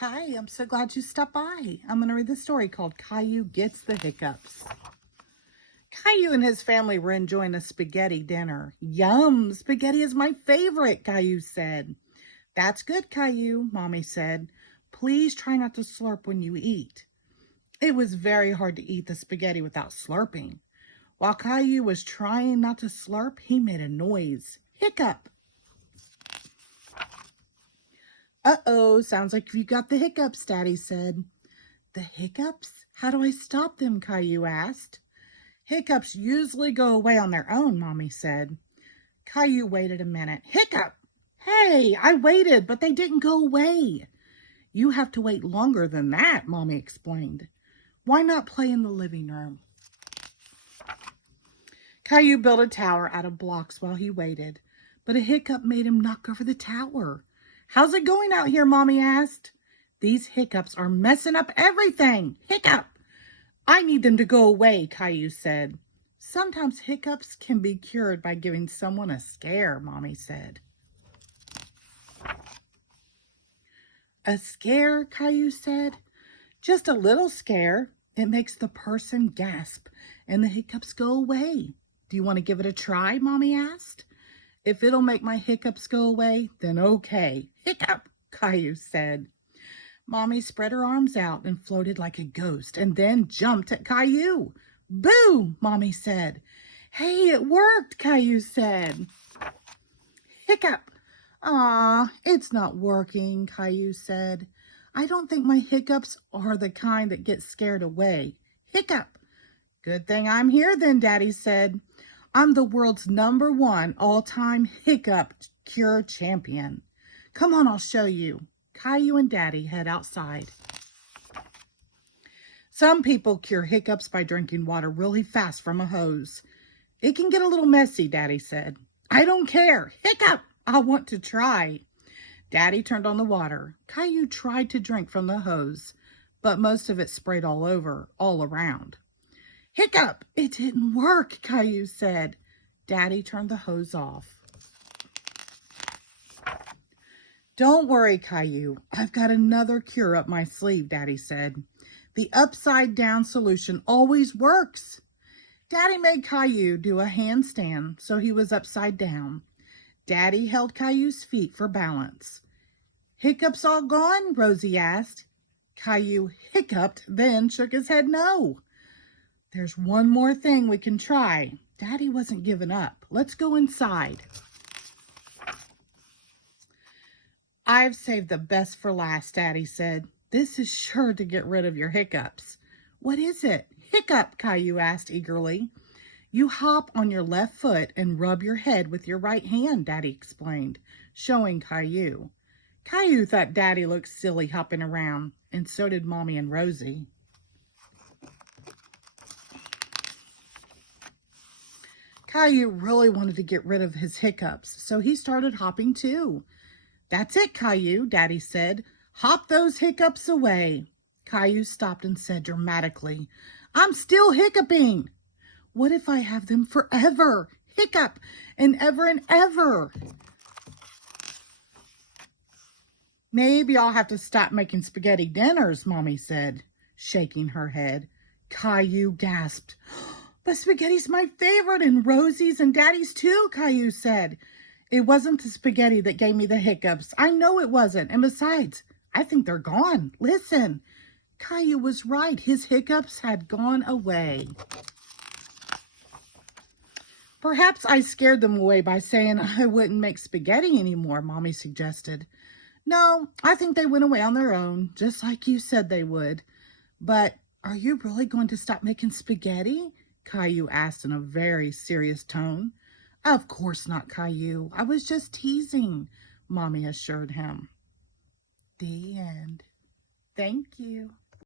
Hi, I'm so glad you stopped by. I'm going to read the story called Caillou Gets the Hiccups. Caillou and his family were enjoying a spaghetti dinner. Yum, spaghetti is my favorite, Caillou said. That's good, Caillou, Mommy said. Please try not to slurp when you eat. It was very hard to eat the spaghetti without slurping. While Caillou was trying not to slurp, he made a noise. Hiccup! Uh-oh, sounds like you got the hiccups, Daddy said. The hiccups? How do I stop them? Caillou asked. Hiccups usually go away on their own, Mommy said. Caillou waited a minute. Hiccup! Hey, I waited, but they didn't go away. You have to wait longer than that, Mommy explained. Why not play in the living room? Caillou built a tower out of blocks while he waited, but a hiccup made him knock over the tower. How's it going out here? Mommy asked. These hiccups are messing up everything. Hiccup! I need them to go away, Caillou said. Sometimes hiccups can be cured by giving someone a scare, Mommy said. A scare, Caillou said. Just a little scare. It makes the person gasp and the hiccups go away. Do you want to give it a try? Mommy asked. If it'll make my hiccups go away, then okay. Hiccup, Caillou said. Mommy spread her arms out and floated like a ghost and then jumped at Caillou. Boo, Mommy said. Hey, it worked, Caillou said. Hiccup. Aw, it's not working, Caillou said. I don't think my hiccups are the kind that get scared away. Hiccup. Good thing I'm here then, Daddy said. I'm the world's #1 all-time hiccup cure champion. Come on, I'll show you. Caillou and Daddy head outside. Some people cure hiccups by drinking water really fast from a hose. It can get a little messy, Daddy said. I don't care. Hiccup! I want to try. Daddy turned on the water. Caillou tried to drink from the hose, but most of it sprayed all around. Hiccup! It didn't work, Caillou said. Daddy turned the hose off. Don't worry, Caillou. I've got another cure up my sleeve, Daddy said. The upside-down solution always works. Daddy made Caillou do a handstand so he was upside down. Daddy held Caillou's feet for balance. Hiccups all gone? Rosie asked. Caillou hiccuped, then shook his head no. There's one more thing we can try. Daddy wasn't giving up. Let's go inside. I've saved the best for last, Daddy said. This is sure to get rid of your hiccups. What is it? Hiccup, Caillou asked eagerly. You hop on your left foot and rub your head with your right hand, Daddy explained, showing Caillou. Caillou thought Daddy looked silly hopping around, and so did Mommy and Rosie. Caillou really wanted to get rid of his hiccups, so he started hopping too. That's it, Caillou, Daddy said. Hop those hiccups away. Caillou stopped and said dramatically, I'm still hiccuping. What if I have them forever? Hiccup and ever. Maybe I'll have to stop making spaghetti dinners, Mommy said, shaking her head. Caillou gasped. But spaghetti's my favorite, and Rosie's and Daddy's too, Caillou said. It wasn't the spaghetti that gave me the hiccups. I know it wasn't. And besides, I think they're gone. Listen, Caillou was right. His hiccups had gone away. Perhaps I scared them away by saying I wouldn't make spaghetti anymore, Mommy suggested. No, I think they went away on their own, just like you said they would. But are you really going to stop making spaghetti? Caillou asked in a very serious tone. Of course not, Caillou. I was just teasing, Mommy assured him. The end. Thank you.